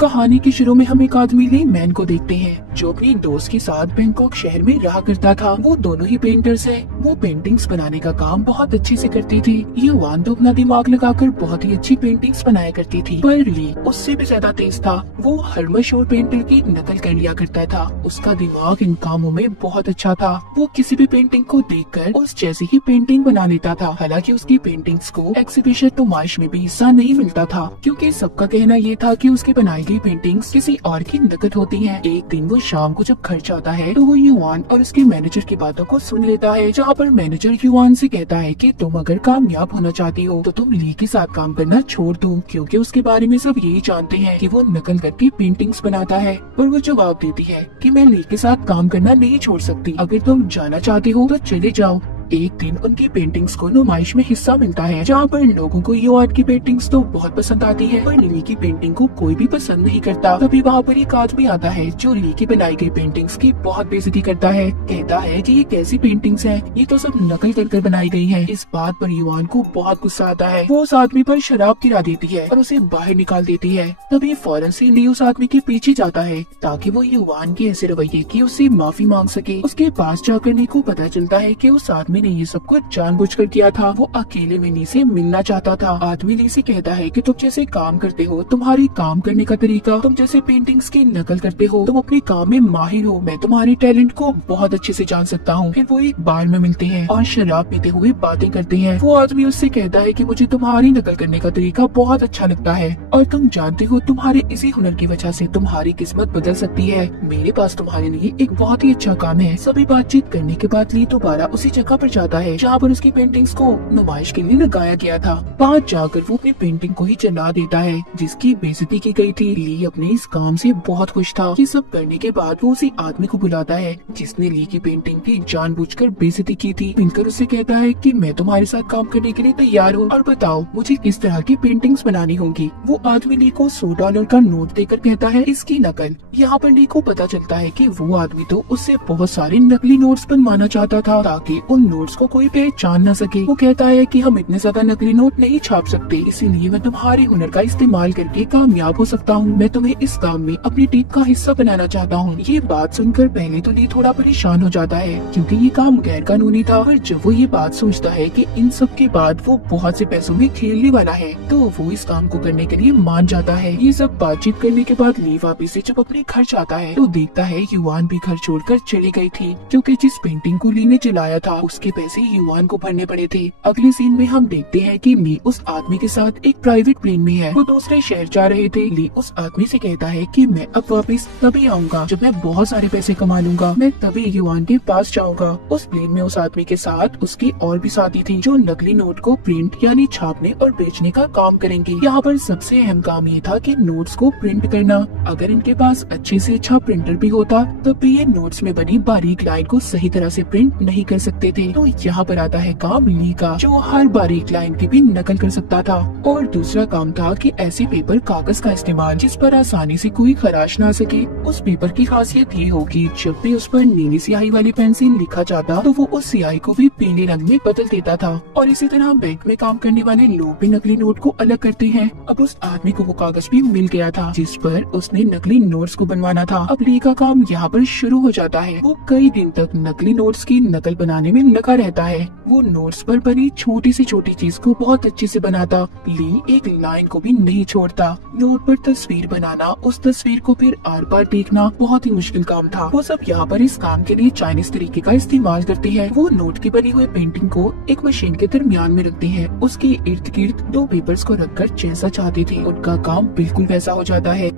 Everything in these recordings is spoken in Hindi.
कहानी के शुरू में हम एक आदमी ली मैन को देखते हैं जो अपनी दोस्त के साथ बैंकॉक शहर में रहा करता था। वो दोनों ही पेंटर्स हैं। वो पेंटिंग्स बनाने का काम बहुत अच्छे से करती थी। युवान तो अपना दिमाग लगाकर बहुत ही अच्छी पेंटिंग्स बनाया करती थी, पर ली उससे भी ज्यादा तेज था। वो हर मशहूर पेंटर की नकल कर लिया करता था। उसका दिमाग इन कामों में बहुत अच्छा था। वो किसी भी पेंटिंग को देखकर उस जैसी ही पेंटिंग बना लेता था। हालांकि उसकी पेंटिंग्स को एक्सिबिशन नुमाइश में भी हिस्सा नहीं मिलता था, क्योंकि सबका कहना ये था कि उसकी बनाई गई पेंटिंग्स किसी और की नकल होती हैं। एक दिन वो शाम को जब घर जाता है तो वो युवान और उसके मैनेजर की बातों को सुन लेता है, जहाँ पर मैनेजर युवान से कहता है कि तुम अगर कामयाब होना चाहती हो तो तुम ली के साथ काम करना छोड़ दो, क्योंकि उसके बारे में सब यही जानते हैं कि वो नकल करके पेंटिंग्स बनाता है। पर वो जवाब देती है कि मैं ली के साथ काम करना नहीं छोड़ सकती। अगर तुम जाना चाहती हो तो चले जाओ। एक दिन उनकी पेंटिंग्स को नुमाइश में हिस्सा मिलता है, जहाँ पर लोगों को युवान की पेंटिंग्स तो बहुत पसंद आती है, पर ली की पेंटिंग को कोई भी पसंद नहीं करता। तभी वहाँ पर एक आदमी आता है जो ली की बनाई गई पेंटिंग्स की बहुत बेइज्जती करता है। कहता है कि ये कैसी पेंटिंग्स हैं, ये तो सब नकल कर बनाई गई है। इस बात पर युवान को बहुत गुस्सा आता है। वो उस आदमी पर शराब गिरा देती है और उसे बाहर निकाल देती है। तभी फौरन से ली उस आदमी के पीछे जाता है ताकि वो युवान के ऐसे रवैये की उससे माफी मांग सके। उसके पास जाकर ली को पता चलता है कि उस आदमी ने ये सब कुछ जानबूझकर किया था। वो अकेले में ली से मिलना चाहता था। आदमी ली से कहता है कि तुम जैसे काम करते हो, तुम्हारी काम करने का तरीका, तुम जैसे पेंटिंग्स की नकल करते हो, तुम अपने काम में माहिर हो, मैं तुम्हारे टैलेंट को बहुत अच्छे से जान सकता हूँ। फिर वो एक बार में मिलते हैं और शराब पीते हुए बातें करते हैं। वो आदमी उससे कहता है कि मुझे तुम्हारी नकल करने का तरीका बहुत अच्छा लगता है और तुम जानते हो तुम्हारे इसी हुनर की वजह से तुम्हारी किस्मत बदल सकती है। मेरे पास तुम्हारे लिए एक बहुत ही अच्छा काम है। सभी बातचीत करने के बाद ली दोबारा उसी जगह पर जाता है जहाँ पर उसकी पेंटिंग्स को नुमाइश के लिए लगाया गया था। वहाँ जाकर वो अपनी पेंटिंग को ही जला देता है जिसकी बेइज्जती की गई थी। ली अपने इस काम से बहुत खुश था। ये सब करने के बाद वो उसी आदमी को बुलाता है जिसने ली की पेंटिंग की जानबूझकर बेइज्जती की थी। मिलकर उससे कहता है कि मैं तुम्हारे साथ काम करने के लिए तैयार हूँ और बताओ मुझे किस तरह की पेंटिंग्स बनानी होंगी। वो आदमी ली को $100 का नोट देकर कहता है इसकी नकल। यहाँ पर ली को पता चलता है कि वो आदमी तो उससे बहुत सारे नकली नोट्स बनवाना चाहता था ताकि उन नोट्स को कोई पहचान न सके। वो कहता है कि हम इतने ज्यादा नकली नोट नहीं छाप सकते, इसीलिए मैं तुम्हारे हुनर का इस्तेमाल करके कामयाब हो सकता हूँ। मैं तुम्हें इस काम में अपनी टीम का हिस्सा बनाना चाहता हूँ। ये बात सुनकर पहले तो ली थोड़ा परेशान हो जाता है क्योंकि ये काम गैर कानूनी था, पर जब वो ये बात सोचता है कि इन सब के बाद वो बहुत से पैसों में खेलने वाला है तो वो इस काम को करने के लिए मान जाता है। ये सब बातचीत करने के बाद ली वापिस से जब अपने घर जाता है तो देखता है युवान भी घर छोड़कर चली गई थी, क्योंकि जिस पेंटिंग को ली ने जलाया था उसके पैसे युवान को भरने पड़े थे। अगले सीन में हम देखते हैं कि ली उस आदमी के साथ एक प्राइवेट प्लेन में है। वो दूसरे शहर जा रहे थे। ली उस आदमी से कहता है कि मैं अब वापस तभी आऊंगा जब मैं बहुत सारे पैसे कमा लूंगा। मैं तभी युवान के पास जाऊंगा। उस प्लेन में उस आदमी के साथ उसकी और भी साथी थी जो नकली नोट को प्रिंट यानी छापने और बेचने का काम करेंगे। यहाँ पर सबसे अहम काम ये था कि नोट्स को प्रिंट करना। अगर इनके पास अच्छे से अच्छा प्रिंटर भी होता तब भी ये नोट्स में बनी बारीक लाइन को सही तरह से प्रिंट नहीं कर सकते थे। तो यहाँ पर आता है काम ली का, जो हर बारीक लाइन की भी नकल कर सकता था। और दूसरा काम था कि ऐसे पेपर कागज का इस्तेमाल जिस पर आसानी से कोई खराश ना सके। उस पेपर की खासियत ये होगी जब भी उस पर नीली स्याही वाली पेन से लिखा जाता तो वो उस स्याही को भी पीले रंग में बदल देता था। और इसी तरह बैंक में काम करने वाले लोग भी नकली नोट को अलग करते हैं। अब उस आदमी को वो कागज भी मिल गया था जिस पर उसने नकली नोट्स को बनवाना था। अब ली का काम यहाँ पर शुरू हो जाता है। वो कई दिन तक नकली नोट्स की नकल बनाने में लगा रहता है। वो नोट्स पर बनी छोटी से छोटी चीज को बहुत अच्छे से बनाता। ली एक लाइन को भी नहीं छोड़ता। नोट पर तस्वीर बनाना, उस तस्वीर को फिर आर पार देखना बहुत ही मुश्किल काम था। वो सब यहाँ पर इस काम के लिए चाइनीज तरीके का इस्तेमाल करते हैं। वो नोट की बनी हुई पेंटिंग को एक मशीन के दरमियान में रखते हैं। उसके इर्द गिर्द दो पेपर्स को रखकर जैसा चाहते थे उनका काम बिल्कुल वैसा हो जाता है।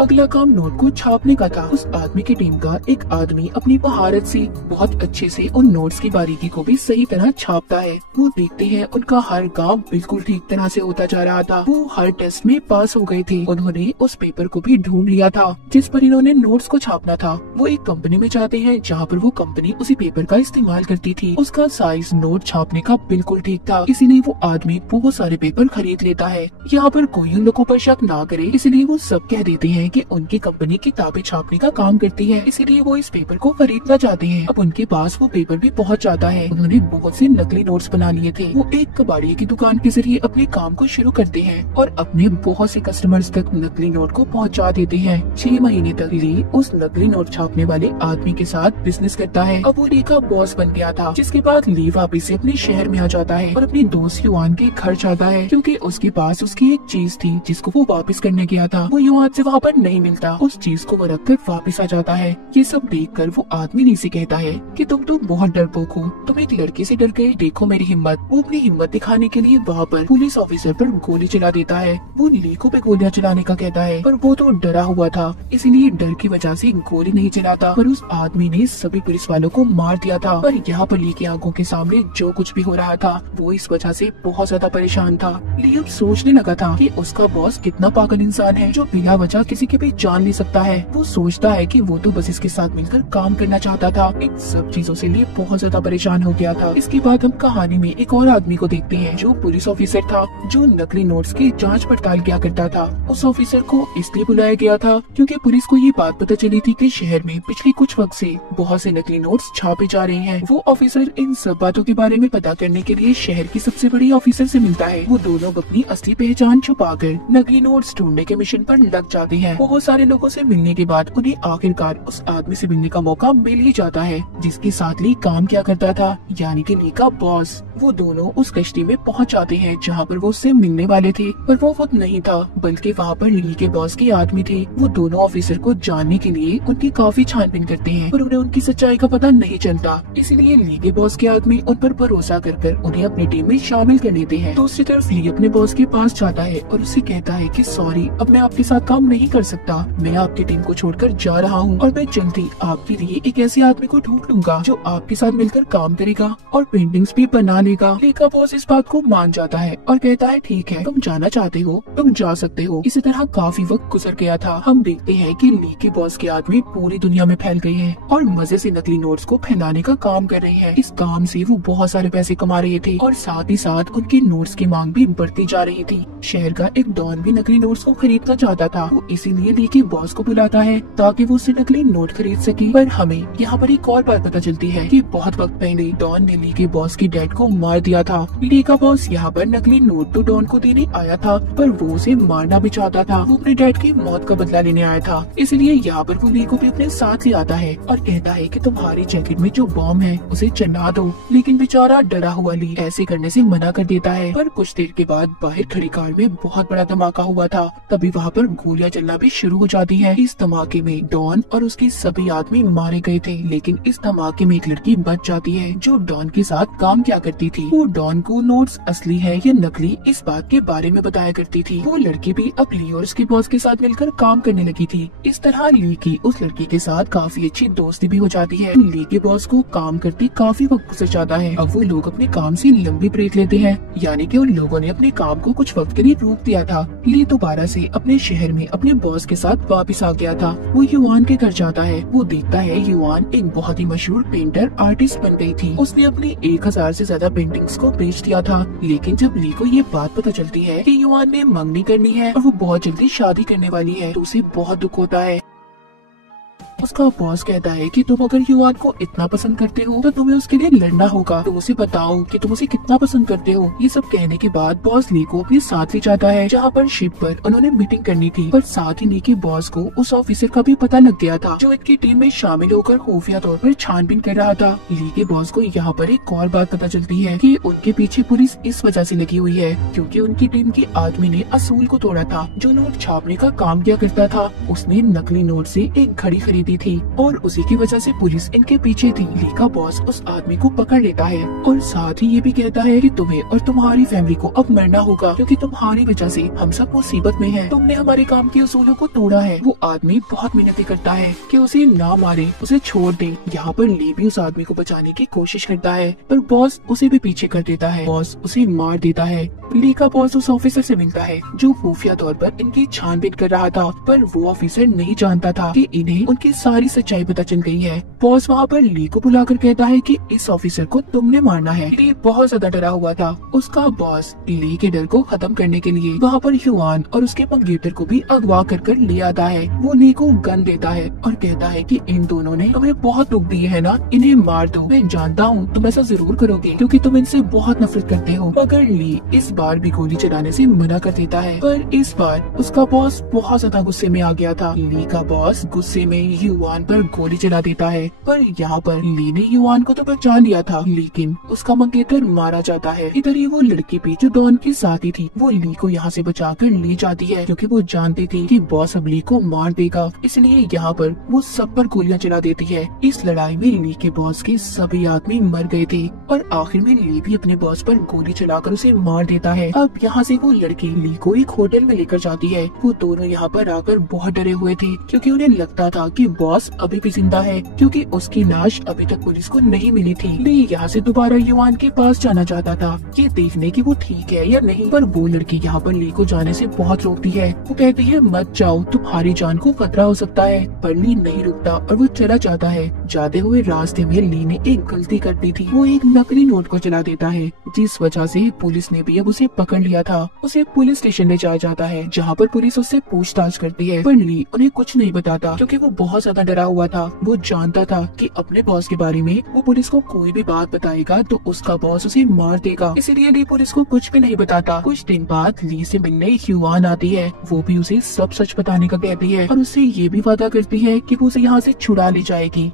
अगला काम नोट को छापने का था। उस आदमी की टीम का एक आदमी अपनी महारत से बहुत अच्छे से उन नोट्स की बारीकी को भी सही तरह छापता है। वो देखते हैं उनका हर काम बिल्कुल ठीक तरह से होता जा रहा था। वो हर टेस्ट में पास हो गए थे। उन्होंने उस पेपर को भी ढूंढ लिया था जिस पर इन्होंने नोट्स को छापना था। वो एक कंपनी में जाते हैं जहाँ पर वो कंपनी उसी पेपर का इस्तेमाल करती थी। उसका साइज नोट छापने का बिल्कुल ठीक था, इसीलिए वो आदमी बहुत सारे पेपर खरीद लेता है। यहाँ पर कोई उन लोगों पर शक ना करे, इसलिए वो सब कह देते हैं कि उनकी कंपनी किताबें छापने का काम करती है, इसीलिए वो इस पेपर को खरीदना चाहते हैं। अब उनके पास वो पेपर भी पहुंच जाता है। उन्होंने बहुत से नकली नोट्स बना लिए थे। वो एक कबाड़िए की दुकान के जरिए अपने काम को शुरू करते हैं और अपने बहुत से कस्टमर्स तक नकली नोट को पहुंचा देते हैं। 6 महीने तक ली उस नकली नोट छापने वाले आदमी के साथ बिजनेस करता है। अब वो ली का बॉस बन गया था, जिसके बाद ली वापिस से अपने शहर में आ जाता है और अपने दोस्त युआन के घर जाता है, क्योंकि उसके पास उसकी एक चीज थी जिसको वो वापस करने गया था। वो युआन से वहाँ पर नहीं मिलता, उस चीज को वो रख कर वापिस आ जाता है। ये सब देखकर वो आदमी ली से कहता है कि तुम तो बहुत डरपोक हो, तुम एक लड़के से डर गए, देखो मेरी हिम्मत। वो अपनी हिम्मत दिखाने के लिए वहाँ पर पुलिस ऑफिसर पर गोली चला देता है। वो ली को भी गोलियां चलाने का कहता है, पर वो तो डरा हुआ था, इसलिए डर की वजह से गोली नहीं चलाता। पर उस आदमी ने सभी पुलिस वालों को मार दिया था। पर यहाँ पर ली की आंखों के सामने जो कुछ भी हो रहा था, वो इस वजह से बहुत ज्यादा परेशान था। ली अब सोचने लगा था कि उसका बॉस कितना पागल इंसान है जो बिना वजह किसी की भी जान ले सकता है। वो सोचता है कि वो तो बस इसके साथ मिलकर काम करना चाहता था। इन सब चीजों से लिए बहुत ज्यादा परेशान हो गया था। इसके बाद हम कहानी में एक और आदमी को देखते हैं जो पुलिस ऑफिसर था, जो नकली नोट्स की जांच पड़ताल किया करता था। उस ऑफिसर को इसलिए बुलाया गया था क्योंकि पुलिस को ये बात पता चली थी कि शहर में पिछले कुछ वक्त से बहुत से नकली नोट्स छापे जा रहे हैं। वो ऑफिसर इन सब बातों के बारे में पता करने के लिए शहर की सबसे बड़ी ऑफिसर से मिलता है। वो दोनों अपनी असली पहचान छुपाकर नकली नोट्स ढूंढने के मिशन पर लग जाते हैं। बहुत सारे लोगों से मिलने के बाद उन्हें आखिरकार उस आदमी से मिलने का मौका मिल ही जाता है जिसके साथ ली काम किया करता था, यानी कि ली का बॉस। वो दोनों उस कश्ती में पहुंच जाते हैं जहाँ पर वो उससे मिलने वाले थे, पर वो खुद नहीं था बल्कि वहाँ पर ली के बॉस के आदमी थे। वो दोनों ऑफिसर को जानने के लिए उनकी काफी छानबीन करते हैं, पर उन्हें उनकी सच्चाई का पता नहीं चलता। इसीलिए ली के बॉस के आदमी उन पर भरोसा कर उन्हें अपनी टीम में शामिल कर लेते हैं। दूसरी तरफ ली अपने बॉस के पास जाता है और उससे कहता है कि सॉरी, अब मैं आपके साथ काम नहीं कर सकता, मैं आपकी टीम को छोड़कर जा रहा हूँ और मैं जल्दी आपके लिए एक ऐसे आदमी को ढूंढ लूंगा जो आपके साथ मिलकर काम करेगा और पेंटिंग्स भी बना लेगा। ली का बॉस इस बात को मान जाता है और कहता है ठीक है, तुम जाना चाहते हो तुम जा सकते हो। इसी तरह काफी वक्त गुजर गया था। हम देखते हैं कि ली के बॉस के आदमी पूरी दुनिया में फैल गए हैं और मजे से नकली नोट्स को फैलाने का काम कर रहे हैं। इस काम से वो बहुत सारे पैसे कमा रहे थे और साथ ही साथ उनके नोट्स की मांग भी बढ़ती जा रही थी। शहर का एक डॉन भी नकली नोट्स को खरीदना चाहता था। वो इसीलिए ली के बॉस को बुलाता है ताकि वो उससे नकली नोट खरीद सके। पर हमें यहाँ पर एक और बात पता चलती है कि बहुत वक्त पहले डॉन ने ली के बॉस की डैड को मार दिया था। ली का बॉस यहाँ पर नकली नोट तो डॉन को देने आया था, पर वो उसे मारना भी चाहता था। वो अपने डैड की मौत का बदला लेने आया था, इसलिए यहाँ पर वो ली को भी अपने साथ ले आता है और कहता है कि तुम्हारी जैकेट में जो बॉम्ब है उसे चला दो। लेकिन बेचारा डरा हुआ ली ऐसे करने से मना कर देता है। पर कुछ देर के बाद बाहर खड़ी कार में बहुत बड़ा धमाका हुआ था। तभी वहाँ पर गोलियां चलना भी शुरू हो जाती है। इस धमाके में डॉन और उसके सभी आदमी मारे गए थे, लेकिन इस धमाके में एक लड़की बच जाती है जो डॉन के साथ काम किया करती थी। वो डॉन को नोट्स असली है या नकली इस बात के बारे में बताया करती थी। वो लड़की भी अब ली और उसके बॉस के साथ मिलकर काम करने लगी थी। इस तरह ली की उस लड़की के साथ काफी अच्छी दोस्ती भी हो जाती है। ली के बॉस को काम करते काफी वक्त गुजर जाता है। अब वो लोग अपने काम से लंबी ब्रेक लेते हैं, यानी कि उन लोगों ने अपने काम को कुछ वक्त के लिए रोक दिया था। ली दोबारा से अपने शहर में अपने बॉस के साथ वापस आ गया था। वो युआन के घर जाता है। वो देखता है युआन एक बहुत ही मशहूर पेंटर आर्टिस्ट बन गई थी। उसने अपनी 1000 से ज्यादा पेंटिंग्स को बेच दिया था। लेकिन जब ली को ये बात पता चलती है कि युआन ने मंगनी करनी है और वो बहुत जल्दी शादी करने वाली है, तो उसे बहुत दुख होता है। उसका बॉस कहता है कि तुम अगर युआन को इतना पसंद करते हो तो तुम्हें उसके लिए लड़ना होगा। तुम उसे बताओ कि तुम उसे कितना पसंद करते हो। ये सब कहने के बाद बॉस ली को अपने साथ ले जाता है जहाँ पर शिप पर उन्होंने मीटिंग करनी थी। पर साथ ही ली के बॉस को उस ऑफिसर का भी पता लग गया था जो इनकी टीम में शामिल होकर खुफिया तौर पर छानबीन कर रहा था। ली के बॉस को यहाँ पर एक और बात पता चलती है कि उनके पीछे पुलिस इस वजह से लगी हुई है क्योंकि उनकी टीम के आदमी ने असूल को तोड़ा था। जो नोट छापने का काम किया करता था उसने नकली नोट से एक घड़ी खरीदी थी और उसी की वजह से पुलिस इनके पीछे थी। ली का बॉस उस आदमी को पकड़ लेता है और साथ ही ये भी कहता है कि तुम्हें और तुम्हारी फैमिली को अब मरना होगा क्योंकि तुम्हारी वजह से हम सब मुसीबत में हैं। तुमने हमारे काम के उसूलों को तोड़ा है। वो आदमी बहुत मिन्नतें करता है कि उसे ना मारे, उसे छोड़ दे। यहाँ पर ली भी उस आदमी को बचाने की कोशिश करता है पर बॉस उसे भी पीछे कर देता है। बॉस उसे मार देता है। ली का बॉस उस ऑफिसर से मिलता है जो खुफिया तौर पर इनकी छानबीन कर रहा था, पर वो ऑफिसर नहीं जानता था कि इन्हें उनके सारी सच्चाई पता चल गई है। बॉस वहाँ पर ली को बुलाकर कहता है कि इस ऑफिसर को तुमने मारना है। ली बहुत ज्यादा डरा हुआ था। उसका बॉस ली के डर को खत्म करने के लिए वहाँ पर युआन और उसके मंगेतर को भी अगवा कर ले आता है। वो ली को गन देता है और कहता है कि इन दोनों ने तुम्हें बहुत दुख दिए है ना, इन्हें मार दो। मैं जानता हूँ तुम ऐसा जरूर करोगे क्योंकि तुम इनसे बहुत नफरत करते हो। मगर ली इस बार भी गोली चलाने से मना कर देता है। पर इस बार उसका बॉस बहुत ज्यादा गुस्से में आ गया था। ली का बॉस गुस्से में युआन पर गोली चला देता है। पर यहाँ पर ली ने युआन को तो बचा लिया था, लेकिन उसका मंगेतर मारा जाता है। इधर ही वो लड़की भी जो डॉन की साथी थी वो ली को यहाँ से बचाकर ले जाती है, क्योंकि वो जानती थी कि बॉस अब ली को मार देगा। इसलिए यहाँ पर वो सब पर गोलियां चला देती है। इस लड़ाई में ली के बॉस के सभी आदमी मर गए थे और आखिर में ली भी अपने बॉस पर गोली चलाकर उसे मार देता है। अब यहाँ से वो लड़की ली को एक होटल में लेकर जाती है। वो दोनों यहाँ पर आकर बहुत डरे हुए थे, क्योंकि उन्हें लगता था कि बॉस अभी भी जिंदा है, क्योंकि उसकी लाश अभी तक पुलिस को नहीं मिली थी। ली यहाँ से दोबारा युआन के पास जाना चाहता था, ये देखने की वो ठीक है या नहीं। पर वो लड़की यहाँ पर ली को जाने से बहुत रोकती है। वो कहती है मत जाओ, तुम्हारी जान को खतरा हो सकता है। पर ली नहीं रुकता और वो चला जाता है। जाते हुए रास्ते में ली ने एक गलती कर दी थी। वो एक नकली नोट को चला देता है, जिस वजह से पुलिस ने भी अब उसे पकड़ लिया था। उसे पुलिस स्टेशन ले जाया जाता है, जहाँ पर पुलिस उससे पूछताछ करती है। पर ली उन्हें कुछ नहीं बताता, क्योंकि वो बहुत ज्यादा डरा हुआ था। वो जानता था कि अपने बॉस के बारे में वो पुलिस को कोई भी बात बताएगा तो उसका बॉस उसे मार देगा। इसीलिए ली पुलिस को कुछ भी नहीं बताता। कुछ दिन बाद ली से मिलने युआन आती है। वो भी उसे सब सच बताने का कहती है और उससे ये भी वादा करती है कि वो उसे यहाँ से छुड़ा ले जाएगी।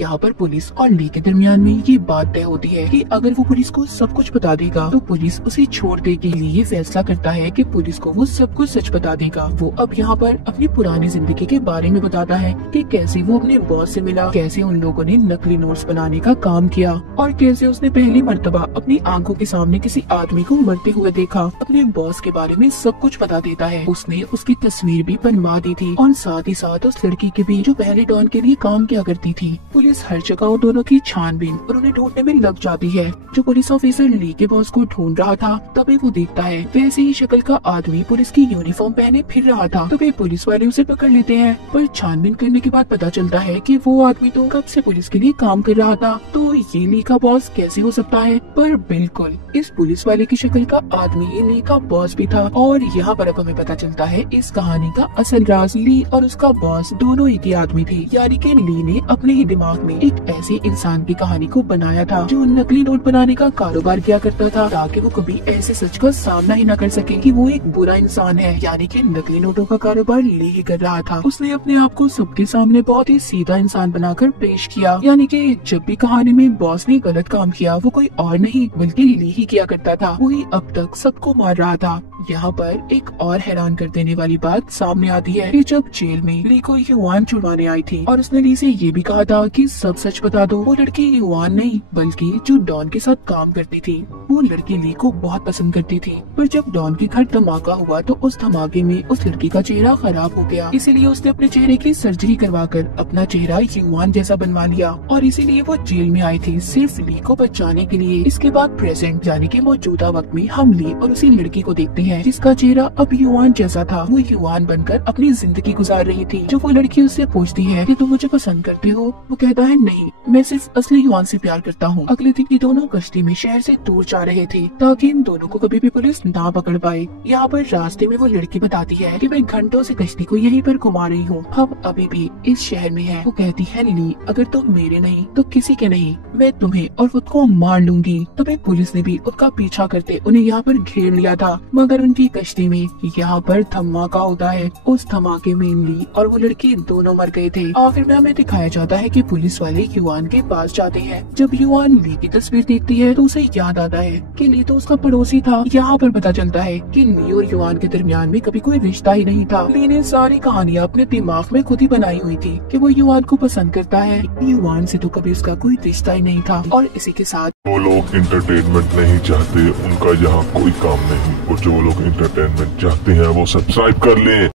यहाँ पर पुलिस और ली के दरमियान में ये बात तय होती है कि अगर वो पुलिस को सब कुछ बता देगा तो पुलिस उसे छोड़ देगी। ली ये फैसला करता है कि पुलिस को वो सब कुछ सच बता देगा। वो अब यहाँ पर अपनी पुरानी जिंदगी के बारे में बताता है कि कैसे वो अपने बॉस से मिला, कैसे उन लोगों ने नकली नोट्स बनाने का काम किया और कैसे उसने पहली मर्तबा अपनी आंखों के सामने किसी आदमी को मरते हुए देखा। अपने बॉस के बारे में सब कुछ बता देता है। उसने उसकी तस्वीर भी बनवा दी थी और साथ ही साथ उस लड़की की भी जो पहले डॉन के लिए काम किया करती थी। पुलिस हर जगह उन दोनों की छानबीन और उन्हें ढूंढने में लग जाती है। जो पुलिस ऑफिसर ली के बॉस को ढूंढ रहा था, तभी वो देखता है वैसे ही शक्ल का आदमी पुलिस की यूनिफॉर्म पहने फिर रहा था। तभी पुलिस वाले उसे पकड़ लेते हैं। पर छानबीन करने के बाद पता चलता है कि वो आदमी तो कब से पुलिस के लिए काम कर रहा था। तो ये ली का बॉस कैसे हो सकता है? पर बिल्कुल इस पुलिस वाले की शक्ल का आदमी ली का बॉस भी था। और यहाँ पर अब हमें पता चलता है इस कहानी का असल राज ली और उसका बॉस दोनों एक ही आदमी थे। यानी कि ली ने अपने ही दिमाग में एक ऐसे इंसान की कहानी को बनाया था जो नकली नोट बनाने का कारोबार किया करता था, ताकि वो कभी ऐसे सच का सामना ही न कर सके कि वो एक बुरा इंसान है। यानी कि नकली नोटों का कारोबार ली ही कर रहा था। उसने अपने आप को सबके सामने बहुत ही सीधा इंसान बनाकर पेश किया। यानी कि जब भी कहानी में बॉस ने गलत काम किया वो कोई और नहीं बल्कि ली ही किया करता था। वही अब तक सबको मार रहा था। यहाँ पर एक और हैरान कर देने वाली बात सामने आती है कि जब जेल में ली को युआन छुड़वाने आई थी और उसने ली से ये भी कहा था कि सब सच बता दो, वो लड़की युआन नहीं बल्कि जो डॉन के साथ काम करती थी। वो लड़की ली को बहुत पसंद करती थी। पर जब डॉन के घर धमाका हुआ तो उस धमाके में उस लड़की का चेहरा खराब हो गया। इसीलिए उसने अपने चेहरे की सर्जरी करवाकर अपना चेहरा युआन जैसा बनवा लिया और इसीलिए वो जेल में आई थी सिर्फ ली को बचाने के लिए। इसके बाद प्रेजेंट यानी कि मौजूदा वक्त में हम ली और उसी लड़की को देखते हैं जिसका चेहरा अब युआन जैसा था। वो युआन बनकर अपनी जिंदगी गुजार रही थी। जो वो लड़की उससे पूछती है कि तुम मुझे पसंद करते हो, वो कहता है नहीं, मैं सिर्फ असली युआन से प्यार करता हूँ। अगले दिन ये दोनों कश्ती में शहर से दूर जा रहे थे ताकि इन दोनों को कभी भी पुलिस ना पकड़ पाए। यहाँ पर रास्ते में वो लड़की बताती है कि मैं घंटों से कश्ती को यहीं पर घुमा रही हूँ, हम अभी भी इस शहर में है। वो कहती है ली, अगर तुम मेरे नहीं तो किसी के नहीं, मैं तुम्हें और खुद को मार लूंगी। तभी पुलिस ने भी उसका पीछा करते उन्हें यहाँ पर घेर लिया था, मगर उनकी कश्ती में यहाँ पर धमाका होता है। उस धमाके में ली और वो लड़की दोनों मर गए थे। आखिर में हमें दिखाया जाता है कि पुलिस वाले युआन के पास जाते हैं। जब युआन ली की तस्वीर देखती है तो उसे याद आता है कि ली तो उसका पड़ोसी था। यहाँ पर पता चलता है कि ली और युआन के दरमियान में कभी कोई रिश्ता ही नहीं था। ली ने सारी कहानियाँ अपने दिमाग में खुद ही बनाई हुई थी कि वो युआन को पसंद करता है। युआन से तो कभी उसका कोई रिश्ता ही नहीं था। और इसी के साथ वो लोग एंटरटेनमेंट नहीं चाहते, उनका यहाँ कोई काम नहीं, और जो लोग एंटरटेनमेंट चाहते हैं वो सब्सक्राइब कर ले।